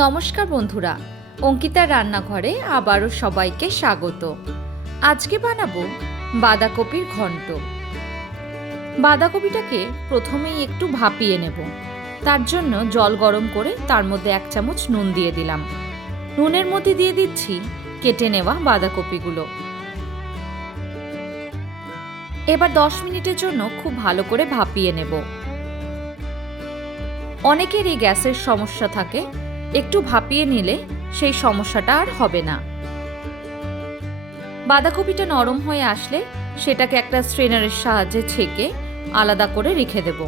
নমস্কার বন্ধুরা, অঙ্কিতার রান্নাঘরে আবারও সবাইকে স্বাগত। আজকে বানাবো বাঁধাকপির ঘন্ট। বাঁধাকপিটাকে প্রথমেই একটু ভাপিয়ে নেব। তার জন্য জল গরম করে তার মধ্যে 1 চামচ নুন দিয়ে দিলাম। নুনের মধ্যে দিয়ে দিচ্ছি কেটে নেওয়া বাঁধাকপিগুলো। এবার 10 মিনিটের জন্য খুব ভালো করে ভাপিয়ে নেব। অনেকের এই গ্যাসের সমস্যা থাকে, একটু ভাপিয়ে নিলে সেই সমস্যাটা আর হবে না। বাঁধাকপিটা নরম হয়ে আসলে সেটাকে একটা স্ট্রেনারের সাহায্যে ছেঁকে আলাদা করে রেখে দেব।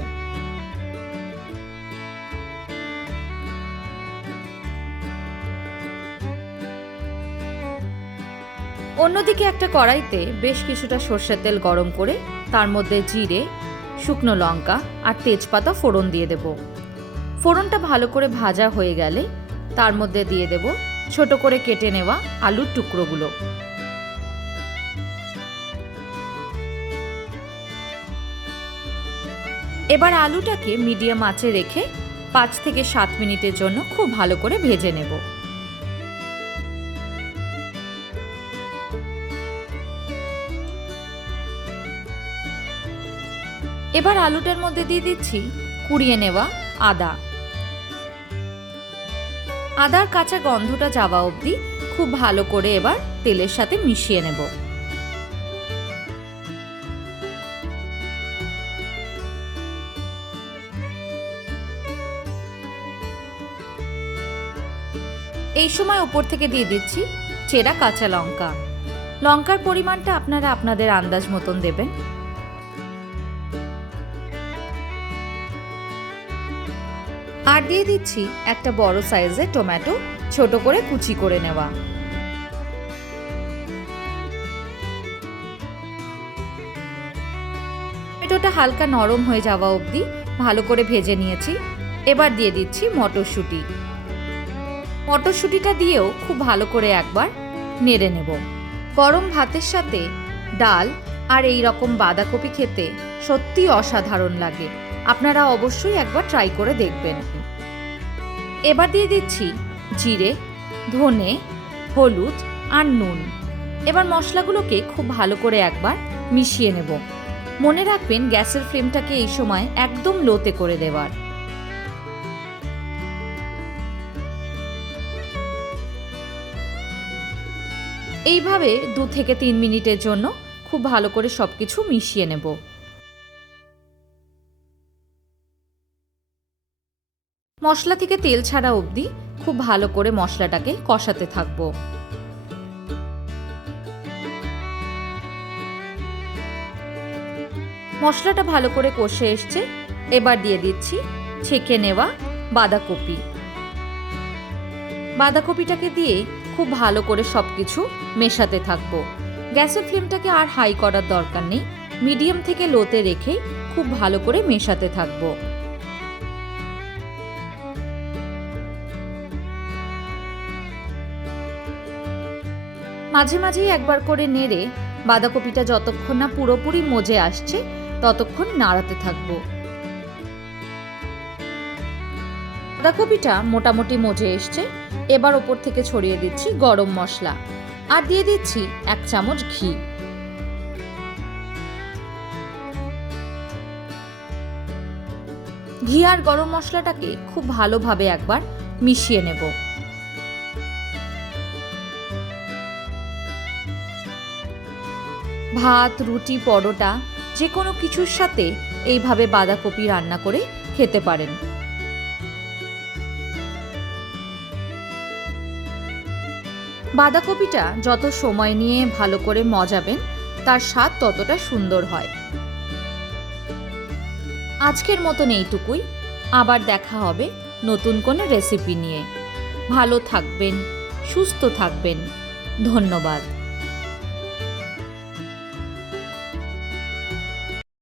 অন্যদিকে একটা কড়াইতে বেশ কিছুটা সর্ষের তেল গরম করে তার মধ্যে জিরে, শুকনো লঙ্কা আর তেজপাতা ফোড়ন দিয়ে দেব। ফোড়নটা ভালো করে ভাজা হয়ে গেলে তার মধ্যে দিয়ে দেব ছোট করে কেটে নেওয়া আলুর টুকরোগুলো। এবার আলুটাকে মিডিয়াম আঁচে রেখে 5 থেকে 7 মিনিটের জন্য খুব ভালো করে ভেজে নেব। এবার আলুটার মধ্যে দিয়ে দিচ্ছি কুড়িয়ে নেওয়া আদা। আদার কাঁচা গন্ধটা যাওয়া অবধি খুব ভালো করে এবার তেলের সাথে মিশিয়ে নেব। এই সময় উপর থেকে দিয়ে দিচ্ছি চেরা কাঁচা লঙ্কা। লঙ্কার পরিমাণটা আপনারা আপনাদের আন্দাজ মতন দেবেন। আর দিয়ে দিচ্ছি একটা বড় সাইজের টমেটো, ছোট করে কুচি করে নেওয়া। টমেটোটা হালকা নরম হয়ে যাওয়া অবধি ভালো করে ভেজে নিয়েছি। এবার দিয়ে দিচ্ছি মটরশুঁটি। মটরশুঁটিটা দিয়েও খুব ভালো করে একবার নেড়ে নেব। গরম ভাতের সাথে ডাল আর এই রকম বাঁধাকপি খেতে সত্যি অসাধারণ লাগে। আপনারা অবশ্যই একবার ট্রাই করে দেখবেন। এবার দিয়ে দিচ্ছি জিরে, ধনে, হলুদ আর নুন। এবার মশলাগুলোকে খুব ভালো করে একবার মিশিয়ে নেব। মনে রাখবেন গ্যাসের ফ্লেমটাকে এই সময় একদম লোতে করে দেওয়ার। এইভাবে 2 থেকে 3 মিনিটের জন্য খুব ভালো করে সবকিছু মিশিয়ে নেব। মশলা থেকে তেল ছাড়া অবধি খুব ভালো করে মশলাটাকে কষাতে থাকব। মশলাটা ভালো করে কষে এসছে। এবার দিয়ে দিচ্ছি ছেঁকে নেওয়া বাঁধাকপি। বাঁধাকপিটাকে দিয়ে খুব ভালো করে সবকিছু মেশাতে থাকব। গ্যাসের ফ্লেমটাকে আর হাই করার দরকার নেই, মিডিয়াম থেকে লোতে রেখে খুব ভালো করে মেশাতে থাকব। মাঝে মাঝেই একবার করে নেড়ে বাঁধাকপিটা যতক্ষণ না পুরোপুরি মজে আসছে ততক্ষণ নাড়াতে থাকব। বাঁধাকপিটা মোটামুটি মজে এসছে। এবার ওপর থেকে ছড়িয়ে দিচ্ছি গরম মশলা আর দিয়ে দিচ্ছি 1 চামচ ঘি। ঘি আর গরম মশলাটাকে খুব ভালোভাবে একবার মিশিয়ে নেব। ভাত, রুটি, পরোটা যে কোনো কিছুর সাথে এইভাবে বাঁধাকপি রান্না করে খেতে পারেন। বাঁধাকপিটা যত সময় নিয়ে ভালো করে মজাবেন তার স্বাদ ততটা সুন্দর হয়। আজকের মতন এইটুকুই। আবার দেখা হবে নতুন কোনো রেসিপি নিয়ে। ভালো থাকবেন, সুস্থ থাকবেন। ধন্যবাদ।